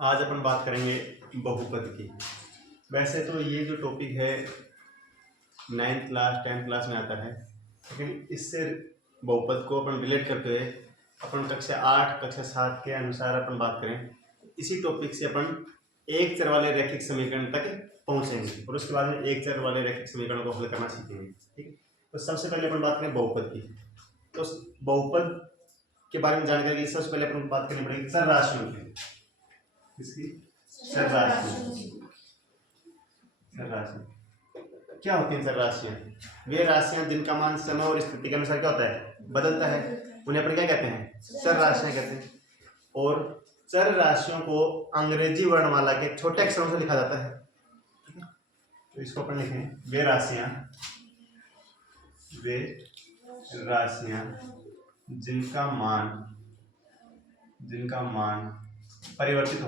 आज अपन बात करेंगे बहुपद की। वैसे तो ये जो टॉपिक है 9th क्लास 10th क्लास में आता है, लेकिन इससे बहुपद को अपन रिलेट करते हुए अपन कक्षा 8 कक्षा 7 के अनुसार अपन बात करें, इसी टॉपिक से अपन एक चर वाले रैखिक समीकरण तक पहुंचेंगे और उसके बाद में एक चर वाले रैखिक समीकरणों को हल करना सीखेंगे। ठीक है, तो सबसे पहले अपन बात करें बहुपद की। तो बहुपद के बारे में जानकारी के लिए सबसे पहले अपन बात करनी पड़ेगी चर राशियों की। इसकी चर राशि क्या होती हैं? चर राशियां वे राशियां जिनका मान समय और स्थिति के अनुसार क्या होता है, बदलता है। उन्हें अपन क्या कहते हैं? चर राशियां कहते हैं। और चर राशियों को अंग्रेजी वर्णमाला के छोटे अक्षरों से लिखा जाता है। तो इसको अपन लिखें वे राशियां जिनका मान परिवर्तित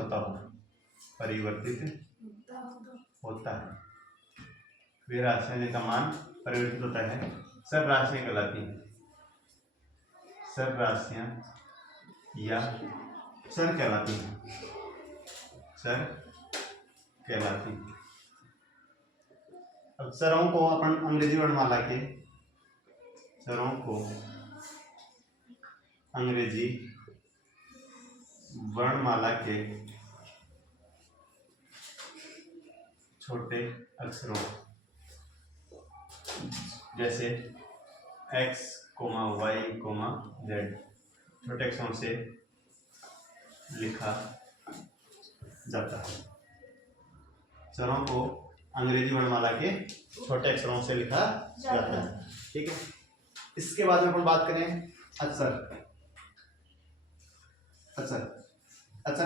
होता है। वे राशियां जिनका मान परिवर्तित होता है चर राशियां कहलाती हैं। चर राशियां या चर कहलाती हैं। अब चरों को अपन अंग्रेजी वर्णमाला के छोटे अक्षरों जैसे x, y, z छोटे अक्षरों से लिखा जाता है। चरों को अंग्रेजी वर्णमाला के छोटे अक्षरों से लिखा जाता है। ठीक है, इसके बाद में अपन बात करें अक्षर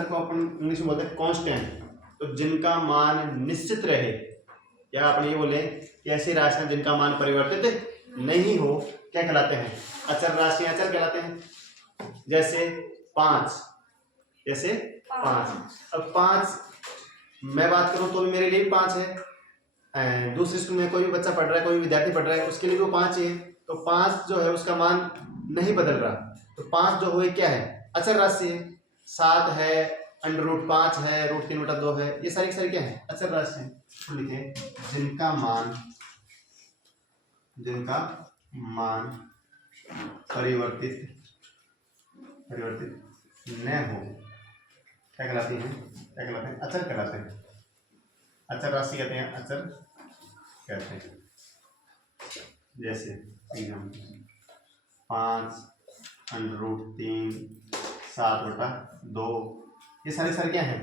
को अपन इंग्लिश में बोलते हैं कांस्टेंट। तो जिनका मान निश्चित रहे, या अपन ये बोले कि ऐसी राशियां जिनका मान परिवर्तित नहीं हो, क्या कहलाते हैं? अचर राशियां अचर कहलाते हैं। जैसे 5 अब 5 मैं बात करूं तो भी मेरे लिए 5 है। दूसरे स्कूल में कोई भी बच्चा पढ़ रहा है, कोई विद्यार्थी पढ़ रहा है, उसके लिए वो 5 है। तो 5 जो है उसका मान नहीं बदल रहा। तो 5 जो हुए क्या है? अचर राशि है। 7 है, √5 है, √3/2 है, ये सारी क्या है? अचर राशि है। तो लिखें जिनका मान परिवर्तित न हो, क्या कहलाती हैं? अचर कहलाते हैं। अचर राशि कहते हैं, अचर कहते हैं। जैसे 5, √3, 7/2, ये सारी क्या है?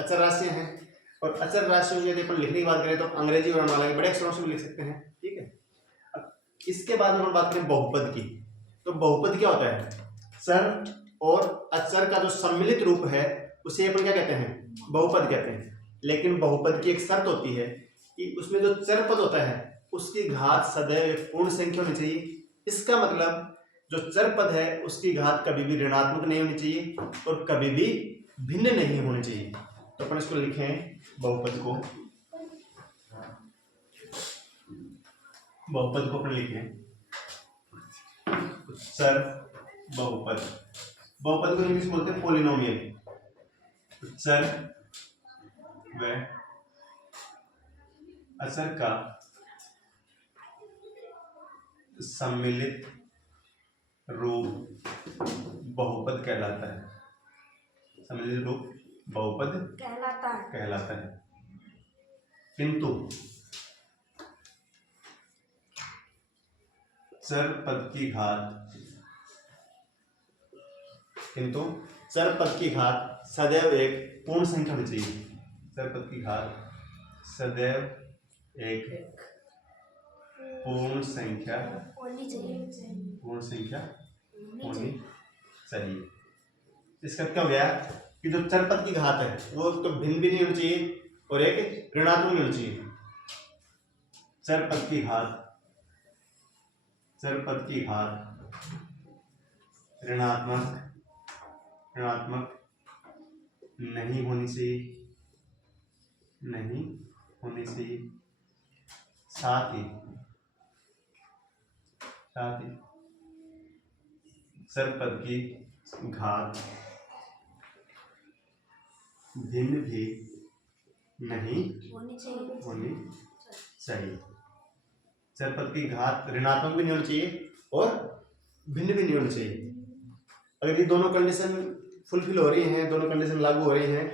अचर राशियां हैं। और अचर राशियों यदि अपन लिखने की बात करें तो अंग्रेजी वर्णमाला के बड़े अक्षरों से भी लिख सकते हैं। ठीक है, अब इसके बाद में अपन बात करें बहुपद की। तो बहुपद क्या होता है? चर और अचर का जो सम्मिलित रूप है उसे अपन क्या कहते हैं? बहुपद कहते हैं। लेकिन बहुपद की एक शर्त होती है कि उसमें जो चर पद होता है उसकी घात सदैव पूर्ण संख्या होनी चाहिए। इसका मतलब जो चर पद है उसकी घात कभी भी ऋणात्मक नहीं होनी चाहिए और कभी भी भिन्न नहीं होनी चाहिए। तो अपन इसको लिखें बहुपद को अपन लिखें चर बहुपद को इंग्लिश बोलते हैं पॉलिनोमियल। चर व अचर का सम्मिलित रूप बहुपद कहलाता है। सम्मिलित रूप बहुपद कहलाता है। किंतु चर पद की घात सदैव एक पूर्ण संख्या होनी चाहिए। चर पद की घात सदैव एक पूर्ण संख्या होनी चाहिए। इसका क्या हो गया कि जो चर पद की घात है वो तो भिन्न भी नहीं होनी चाहिए और एक ऋणात्मक नहीं होनी चाहिए। चर पद की घात ऋणात्मक नहीं होनी चाहिए। साथ ही चर पद की घात भिन्न भी नहीं होनी चाहिए। चरपद की घात ऋणात्मक भी नहीं होनी चाहिए और भिन्न भी नहीं होनी चाहिए। अगर ये दोनों कंडीशन फुलफिल हो रही हैं, दोनों कंडीशन लागू हो रही हैं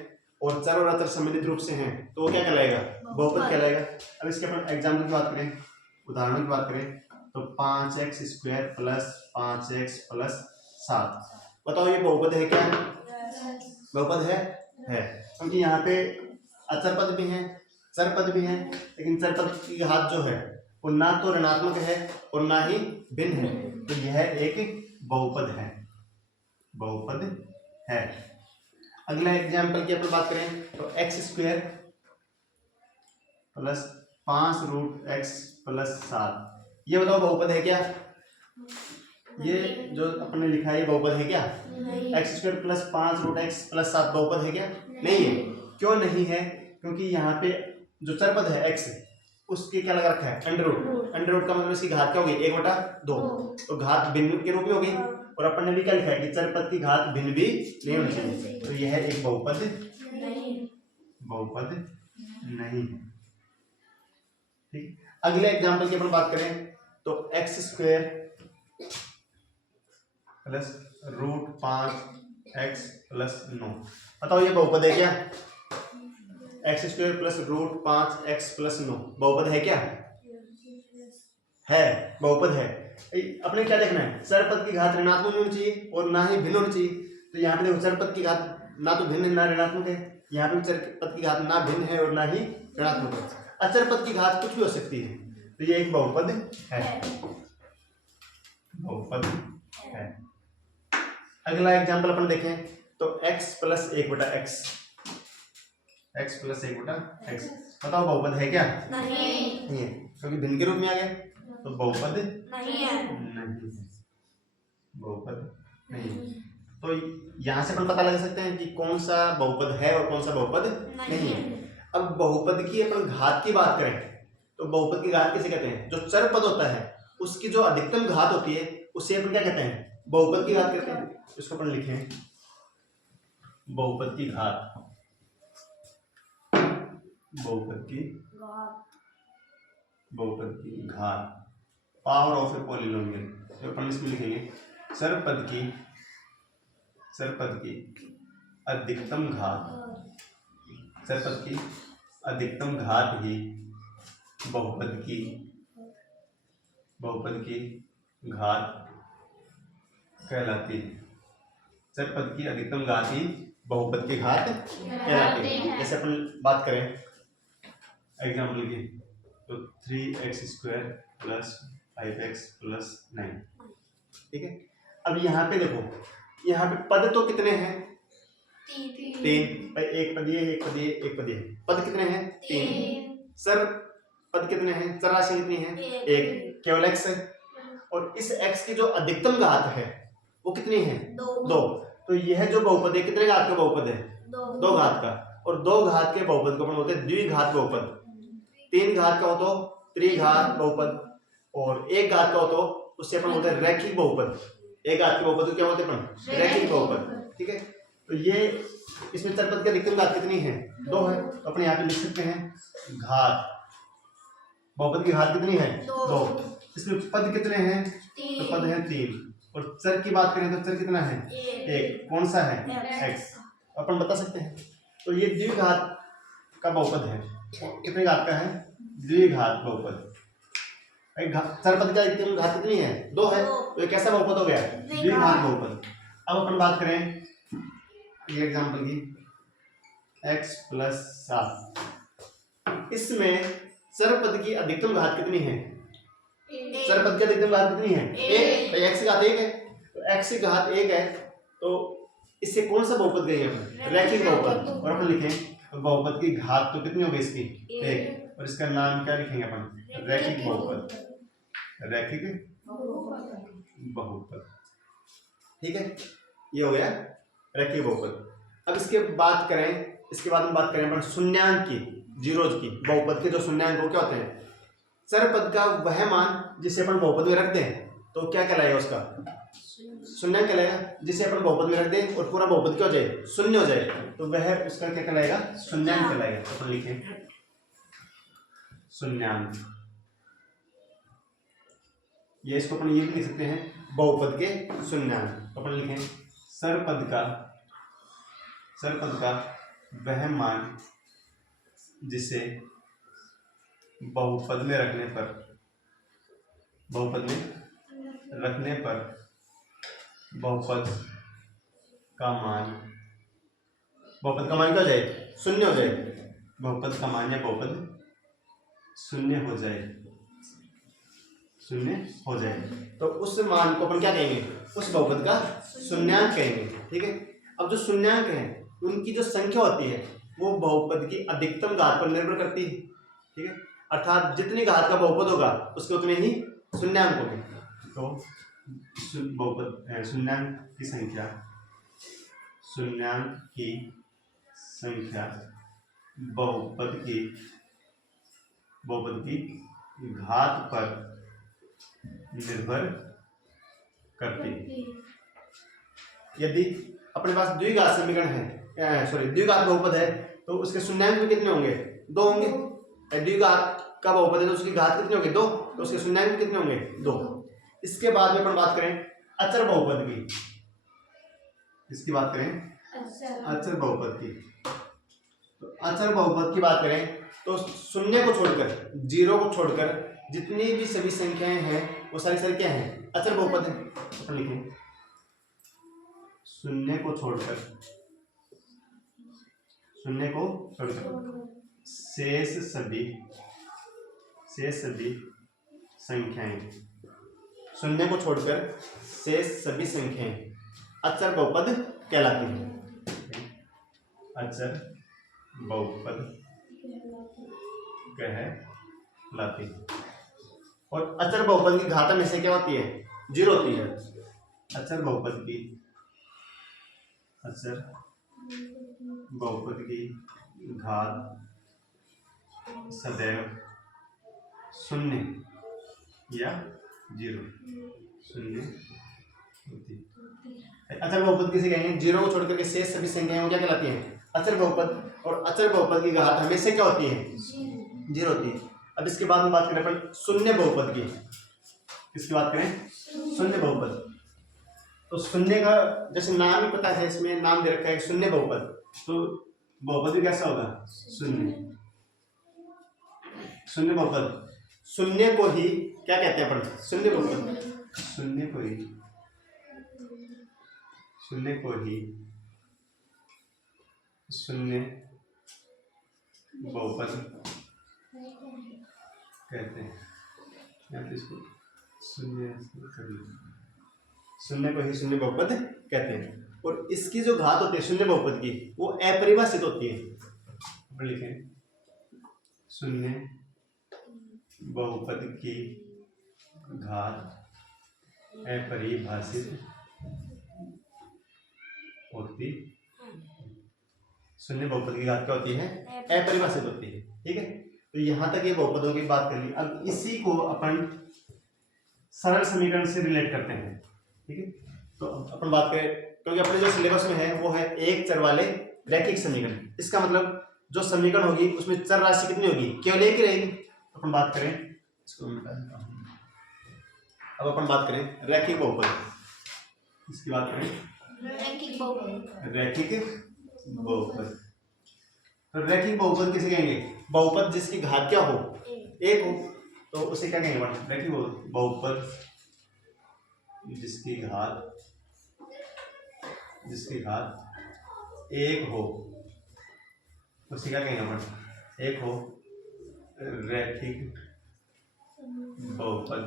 और चर और अचर संबंधित रूप से हैं, तो वो क्या कहलाएगा? बहुपद कहलाएगा। अब इसके अपन एग्जाम्पल की बात करें, उदाहरणों की बात करें, तो 5x² प्लस 5x प्लस 7, बताओ ये बहुपद है क्या? बहुपद है क्योंकि यहाँ पे अचर पद भी हैं, चर पद भी हैं, लेकिन चर पद की घात जो है वो ना तो ऋणात्मक है और ना ही भिन्न है, तो यह एक बहुपद है, बहुपद है। अगला एग्जाम्पल की अपन बात करें तो x² प्लस 5√x प्लस 7, ये बताओ बहुपद है क्या? ये जो अपने लिखा है ये बहुपद है क्या? x² प्लस 5√x प्लस 7 बहुपद है क्या? नहीं है। क्यों नहीं है? क्योंकि यहाँ पे जो चरपद है x, उसके क्या लगा रखा है? अंडर रूट का मतलब इसकी घात क्या होगी? 1/2, तो घात भिन्न के रूप में होगी। और अपन ने भी क्या लिखा है कि चरपद की घात भिन्न भी नहीं होनी चाहिए, तो यह एक बहुपद नहीं है। ठीक, अगले एग्जाम्पल की अपन बात करें तो x² प्लस √5x प्लस 9, बताओ ये बहुपद है क्या? x² प्लस √5x प्लस 9 बहुपद है क्या? है, बहुपद है। अपने क्या देखना है? चरपद की घात ऋणात्मक होनी चाहिए और ना ही भिन्न होनी चाहिए। तो यहाँ पे देखो चरपद की घात ना तो भिन्न ना ऋणात्मक है, यहाँ पे चरपद की घात ना भिन्न है और ना ही ऋणात्मक है। अचरपद की घात कुछ भी हो सकती है, तो ये एक बहुपद है, बहुपद है। अगला एग्जाम्पल अपन देखें तो x plus 1/x, x plus 1/x, बताओ बहुपद है क्या? नहीं है, क्योंकि भिन्न के रूप में आ गया, तो बहुपद नहीं है, बहुपद नहीं। तो यहाँ से अपन पता लगा सकते हैं कि कौन सा बहुपद है और कौन सा बहुपद नहीं है। अब बहुपद की अपन घात की बात करें तो बहुपद की घात किसे कहते हैं? जो चर पद होता है उसकी जो अधिकतम घात होती है उसे अपन क्या कहते हैं? बहुपद की घात कहते हैं। इसको अपन लिखें बहुपद की घात, बहुपद की घात, पावर ऑफ ए पॉलिनोमियल। तो अपन इसमें लिखेंगे चर पद की अधिकतम घात, चर पद की अधिकतम घात ही बहुपद की घात कहलाती है। चर पद की अधिकतम घात ही बहुपद की घात कहलाती है। जैसे अपन बात करें एग्जाम्पल की तो 3x² प्लस 5x प्लस 9, ठीक है। अब यहाँ पे देखो, यहाँ पे पद तो कितने हैं? 3, एक पद ये, एक पद ये, एक पद ये, पद कितने हैं? 3। सर पद कितने हैं? चर राशि कितनी है? 1, केवल x है। और इस x की जो अधिकतम घात है वो कितनी है? 2। तो यह जो बहुपद है कितने घात का बहुपद है? 2 घात का। और 2 घात के बहुपद को अपन बोलते हैं द्विघात बहुपद। 3 घात का हो तो त्रिघात बहुपद, और 1 घात का हो तो उससे अपन बोलते हैं रैखिक बहुपद। 1 घात के बहुपद को क्या बोलते हैं अपन? रैखिक बहुपद, ठीक है। तो ये इसमें चरपद की अधिकतम घात कितनी है? 2 है। तो अपन यहाँ पे लिख सकते हैं घात, बहुपद की घात कितनी है? 2। इसमें पद कितने हैं? तो पद है 3। और चर की बात करें तो चर कितना है? 1। कौन सा है? x। अपन बता सकते हैं। तो ये द्विघात का बहुपद है। कितने घात का है? द्विघात बहुपद। चरपद की अधिकतम घात कितनी है? 2 है। तो ये कैसा बहुपद हो गया? द्विघात बहुपद। अब अपन बात करें ये एग्जाम्पल की x प्लस 7, इसमें चरपद की अधिकतम घात कितनी है? चरपद की अधिकतम घात कितनी है? 1। तो x की घात 1 है, तो x की घात 1 है, तो इससे कौन सा बहुपद गई है? रैखिक बहुपद। और अपन लिखें बहुपद की घात तो कितनी होगी इसकी? 1। और इसका नाम क्या लिखेंगे अपन? रैखिक बहुपद, रैखिक बहुपद, ठीक है। ये हो गया रैखिक बहुपद। अब इसके बाद हम बात करें अपन शून्यांक की, जीरोज की। बहुपद के जो शून्यांक वो क्या होते हैं? चर पद का वह मान जिसे अपन बहुपद में रख दें तो क्या कहलाएगा उसका? शून्यांक कहलाएगा, जिसे अपन बहुपद में रख दें और पूरा बहुपद क्या हो जाए, शून्य हो जाए, तो वह उसका क्या कहलाएगा, शून्यांक कहलाएगा। तो अपन लिखें शून्यांक। ये इसको अपन ये भी लिख सकते हैं बहुपद के शून्यांक। तो अपन लिखें सरपद का वह मान जिसे बहुपद में रखने पर बहुपद का मान क्या हो जाए, शून्य हो जाए। बहुपद का मान या बहुपद शून्य हो जाए तो उस मान को अपन क्या कहेंगे, उस बहुपद का शून्यांक कहेंगे। ठीक है। अब जो शून्यांक है उनकी जो संख्या होती है वो बहुपद की अधिकतम घात पर निर्भर करती है। ठीक है। अर्थात जितनी घात का बहुपद होगा उसके उतने ही शून्यांक होंगे। तो बहुपद शून्यांक की संख्या बहुपद की घात पर निर्भर करती है। यदि अपने पास द्विघात समीकरण है, द्विघात बहुपद है, तो उसके शून्यांक में कितने होंगे, 2 होंगे। द्विघात का बहुपद है तो उसकी घात कितनी होगी, 2, तो उसके शून्यांक कितने होंगे, 2। इसके बाद में अपन बात करें अचर बहुपद की, इसकी बात करें अचर बहुपद की। तो अचर बहुपद की बात करें तो शून्य को छोड़कर, 0 को छोड़कर जितनी भी सभी संख्याएं हैं वो सारी क्या हैं, अचर बहुपद है। अपन लिखें शून्य को छोड़कर शेष सभी संख्याएं, शून्य को छोड़कर शेष सभी संख्याएं अचर बहुपद कहलाती हैं। अचर बहुपद कहलाती है। और अचर बहुपद की घात हमेशा क्या होती है, 0 होती है। अचर बहुपद की घात सदैव 0 या 0 होती है। अचर बहुपद किसे कहेंगे, 0 को छोड़कर के शेष सभी संख्याएं वो क्या कहलाती हैं, अचर बहुपद। और अचर बहुपद की घात हमेशा क्या होती है, 0 होती है। अब इसके बाद में बात करें अपन शून्य बहुपद की। इसकी बात करें शून्य बहुपद। तो शून्य का जैसे नाम ही पता है, इसमें नाम दे रखा है शून्य बहुपद, तो बहुपद भी कैसा होगा, शून्य बहुपद। शून्य को ही क्या कहते हैं अपन, शून्य बहुपद। शून्य को ही शून्य बहुपद कहते हैं। इसको शून्य को ही शून्य बहुपद कहते हैं। और इसकी जो घात होती है शून्य बहुपद की वो अपरिभाषित होती है। लिखें शून्य बहुपद की घात अपरिभाषित होती। शून्य बहुपद की घात क्या होती है, अपरिभाषित होती है। ठीक है। तो यहाँ तक ये बहुपदों की बात कर ली। अब इसी को अपन सरल समीकरण से रिलेट करते हैं। ठीक है। तो अपन बात करें, क्योंकि अपने जो सिलेबस में है वो है एक चर वाले रैखिक समीकरण। इसका मतलब जो समीकरण होगी उसमें चर राशि कितनी होगी, केवल एक ही रहेगी। तो अपन बात करें, इसको मिटा देता हूं। अब अपन बात करें रैखिक बहुपद। इसकी बात करें रैखिक बहुपद। तो रैखिक बहुपद किसे कहेंगे, बहुपद जिसकी घात क्या हो, 1 हो, तो उसे क्या कहेंगे, रैखिक बहुपद जिसकी घात 1 हो, उसे क्या कहेंगे, 1 हो, रैखिक बहुपद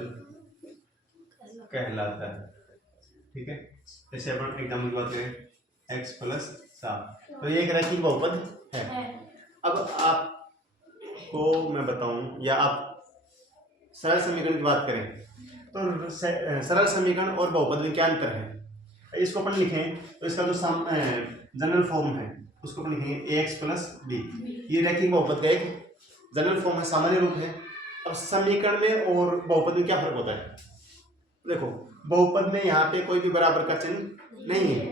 कहलाता है। ठीक है। जैसे अपन एग्जाम्पल की बात करें x + 7, तो ये एक रैखिक बहुपद है। अब आपको मैं बताऊं या आप सरल समीकरण की बात करें तो सरल समीकरण और बहुपद में क्या अंतर है, इसको अपन लिखें तो इसका जो जनरल फॉर्म है उसको अपन लिखेंगे ax + b। ये रैखिक बहुपद का एक जनरल फॉर्म है, सामान्य रूप है। अब समीकरण में और बहुपद में क्या फर्क होता है, देखो बहुपद में यहाँ पे कोई भी बराबर का चिन्ह नहीं है।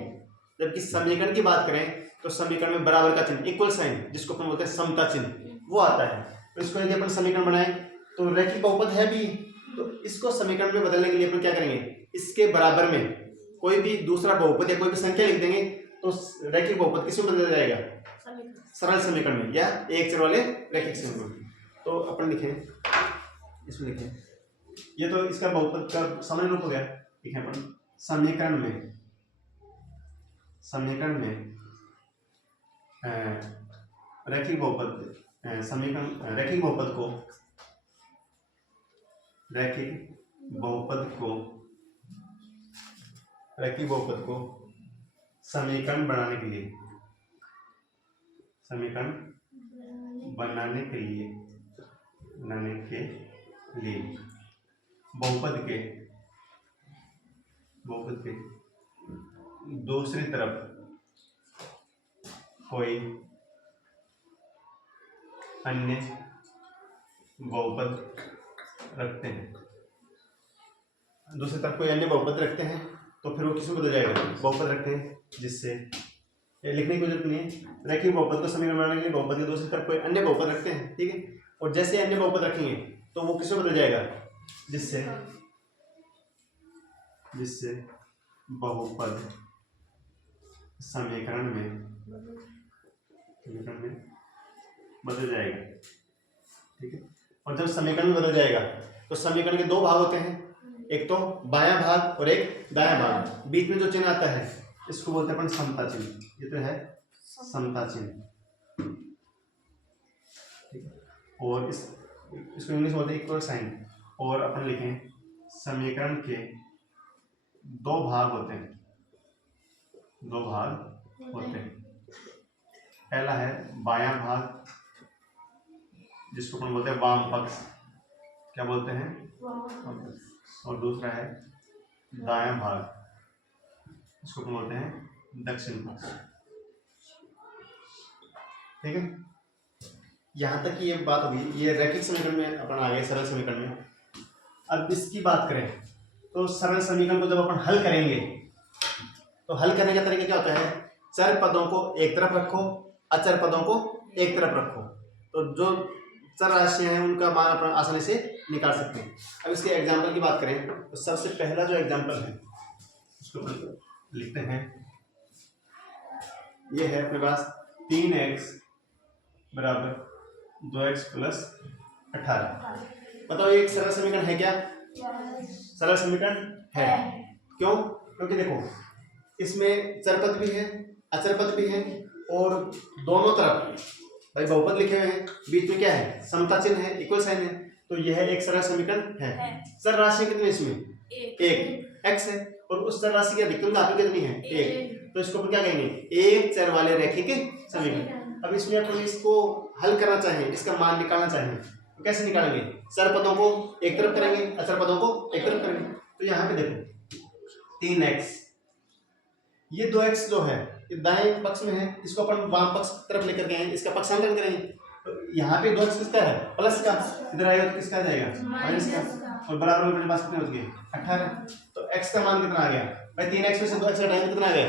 जबकि समीकरण की बात करें तो समीकरण में बराबर का चिन्ह, इक्वल साइन, जिसको अपन बोलते हैं समता चिन्ह, वो आता है। तो इसको यदि अपन समीकरण बनाए तो रैखिक बहुपद है भी, तो इसको समीकरण में बदलने के लिए अपन क्या करेंगे, इसके बराबर में कोई भी दूसरा बहुपद या कोई भी संख्या लिख देंगे तो रैखिक बहुपद किसमें बदल जाएगा, सरल समीकरण में या एक चर वाले रैखिक समीकरण में। तो अपन लिखें, इसमें लिखें, ये तो इसका बहुपद का सामान्य रूप हो गया। लिखें अपन समीकरण में रैखिक बहुपद, समीकरण रैखिक बहुपद को समीकरण बनाने के लिए बहुपद के दूसरी तरफ कोई अन्य बहुपद रखते हैं, तो फिर वो किसमें बदल जाएगा, बहुपद रखते हैं, जिससे लिखने की जरूरत नहीं है। रैखिक बहुपद को समीकरण बनाने के लिए बहुपद के दूसरी तरफ कोई अन्य बहुपद रखते हैं, ठीक है। और जैसे अन्य बहुपद रखेंगे तो वो किसमें बदल जाएगा, जिससे बहुपद समीकरण में बदल जाएगा, ठीक है। और जब समीकरण में बदल जाएगा तो समीकरण के दो भाग होते हैं, एक तो बायां भाग और एक दायां भाग। बीच में जो चिन्ह आता है इसको बोलते हैं अपन समता चिन्ह, ये तो है समता चिन्ह, ठीक है। और इसको इंग्लिश बोलते हैं इक्वल साइन। और अपन लिखें समीकरण के दो भाग होते हैं, पहला है बायां भाग, जिसको अपन बोलते हैं वाम पक्ष, क्या बोलते हैं, और दूसरा है दायां भाग, इसको अपन बोलते हैं दक्षिण पक्ष, ठीक है। यहां तक की ये बात होगी, ये रैखिक समीकरण में अपन आ गए सरल समीकरण में। अब इसकी बात करें तो सरल समीकरण को जब अपन हल करेंगे तो हल करने का तरीका क्या होता है, चर पदों को एक तरफ रखो, अचर पदों को एक तरफ रखो, तो जो चर राशियां हैं उनका मान अपन आसानी से निकाल सकते हैं। अब इसके एग्जाम्पल की बात करें तो सबसे पहला जो एग्जाम्पल है उसको लिखते हैं, ये है अपने पास 3x बराबर 2x प्लस 18। बताओ ये एक सरल समीकरण है क्या, सरल समीकरण है। क्यों, क्योंकि देखो इसमें चरपद भी है अचरपद भी है और दोनों तरफ भाई बहुपद लिखे हुए हैं, बीच में क्या है, समता चिन्ह है, इक्वल साइन है, तो यह एक सरल समीकरण है। चर राशि कितनी इसमें, एक x है, और उस चर राशि की अधिकतम धातु कितनी है, एक, तो इसको अपन क्या कहेंगे, एक चर वाले रैखिक समीकरण। अब इसमें अपन इसको हल करना चाहें, इसका मान निकालना चाहें तो कैसे निकालेंगे, चर पदों को एक तरफ करेंगे, अचर पदों को एक तरफ करेंगे। तो यहाँ पे देखो 3x, ये 2x जो है दाएं पक्ष में है, इसको अपन वाम पक्ष तरफ लेकर गए हैं, इसका पक्षांतरण करेंगे तो यहाँ पे 2x किसका है, प्लस का, इधर आएगा तो किसका जाएगा, माइनस का, और बराबर में अपने पास कितने हो गए 18। तो x का मान कितना आ गया भाई, 3x में से 2x हटाएंगे कितना आ गया,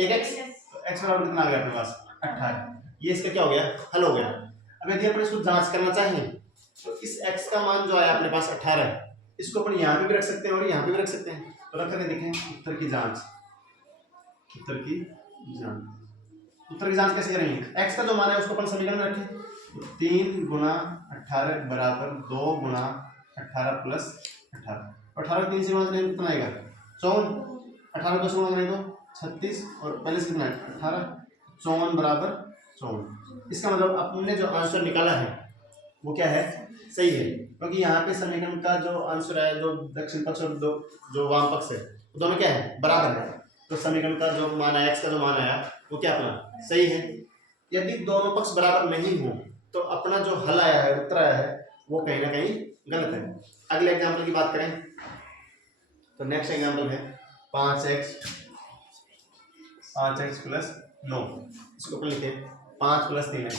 1x, तो x बराबर कितना आ गया अपने पास 18। ये इसका क्या हो गया, हल हो गया। अब यदि अपन इसको जांच करना चाहें तो इस x का मान जो आया अपने पास 18, इसको अपन यहाँ पे भी रख सकते हैं और यहाँ पे भी रख सकते हैं। तो रख करके देखें उत्तर की जांच कैसे करेंगे, x का जो मान है उसको अपन समीकरण में रखें, 3 गुना 18 बराबर 2 गुना 18 प्लस 18, 18 3 से गुणा कितना आएगा 54, 18 2 से गुणा तो 36 और पहले से कितना है 18, 54 बराबर 54। इसका मतलब अपने जो आंसर निकाला है वो क्या है, सही है, क्योंकि यहाँ पे समीकरण का जो आंसर है, जो दक्षिण पक्ष और जो वाम पक्ष है, वो दोनों क्या है, बराबर है। तो समीकरण का जो मान आया, x का जो मान आया वो क्या अपना सही है। यदि दोनों पक्ष बराबर नहीं हो तो अपना जो हल आया है, उत्तर आया है, वो कहीं ना कहीं गलत है। अगले एग्जाम्पल की बात करें तो नेक्स्ट एग्जाम्पल है 5x प्लस 9, इसको अपन लिखे 5 प्लस 3x,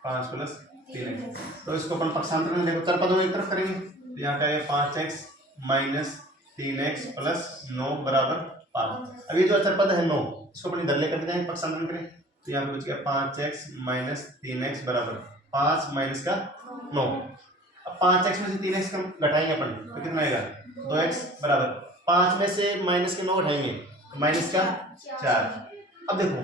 5 प्लस 3x। तो इसको अपन पक्षांतर में देखो चर पदों एक तरफ करेंगे, तो यहाँ का है 5x माइनस 3x प्लस 9 बराबर 5। अब ये जो अचर पद है 9, इसको अपन इधर लेकर जाएंगे पक्षांतरण करें, तो यहाँ पे बच गया 5x माइनस 3x बराबर 5 माइनस का 9। अब 5x में से 3x कम घटाएंगे अपन तो कितना आएगा 2x बराबर 5 में से माइनस के 9 घटाएंगे तो माइनस का 4। अब देखो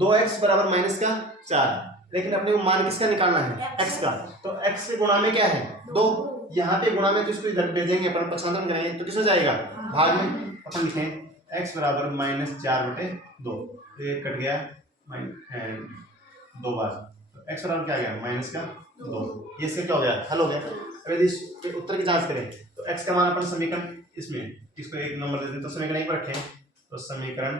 2x बराबर माइनस का 4, लेकिन अपने को मान किसका निकालना है x का, तो x के गुणा में क्या है 2, यहाँ पे गुणा में तो इसको इधर भेजेंगे अपन पक्षांतरण करेंगे तो किस हो जाएगा भाग में, अपन लिखें x बराबर माइनस 4/2, तो ये कट गया 2 बार, तो x बराबर क्या आ गया माइनस का 2। ये इसका क्या हो गया हल हो गया। अब यदि इसके उत्तर की जांच करें तो x का मान अपन समीकरण इसमें इसको 1 नंबर दे दें तो समीकरण 1 पर रखें, तो समीकरण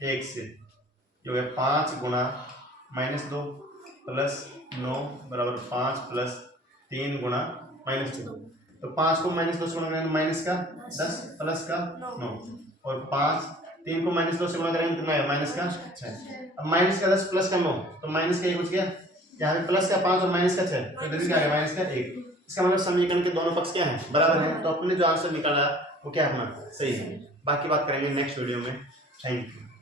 1 से ये हो गया 5 गुणा -2 प्लस 9 बराबर 5 प्लस 3 गुणा -2, तो 5 को -2 से गुणा करेंगे माइनस का 10 प्लस का 9 और 5 3 को -2 से गुणा करेंगे कितना है माइनस का 6। अब माइनस का 10 प्लस का 9 तो माइनस का 1 बच गया, यहाँ पे प्लस का 5 और माइनस का 6 तो इधर क्या है माइनस का 1। इसका मतलब समीकरण के दोनों पक्ष क्या है बराबर है, तो अपने जो आंसर निकाला वो क्या है अपना सही है। बाकी बात करेंगे नेक्स्ट वीडियो में। Thank you.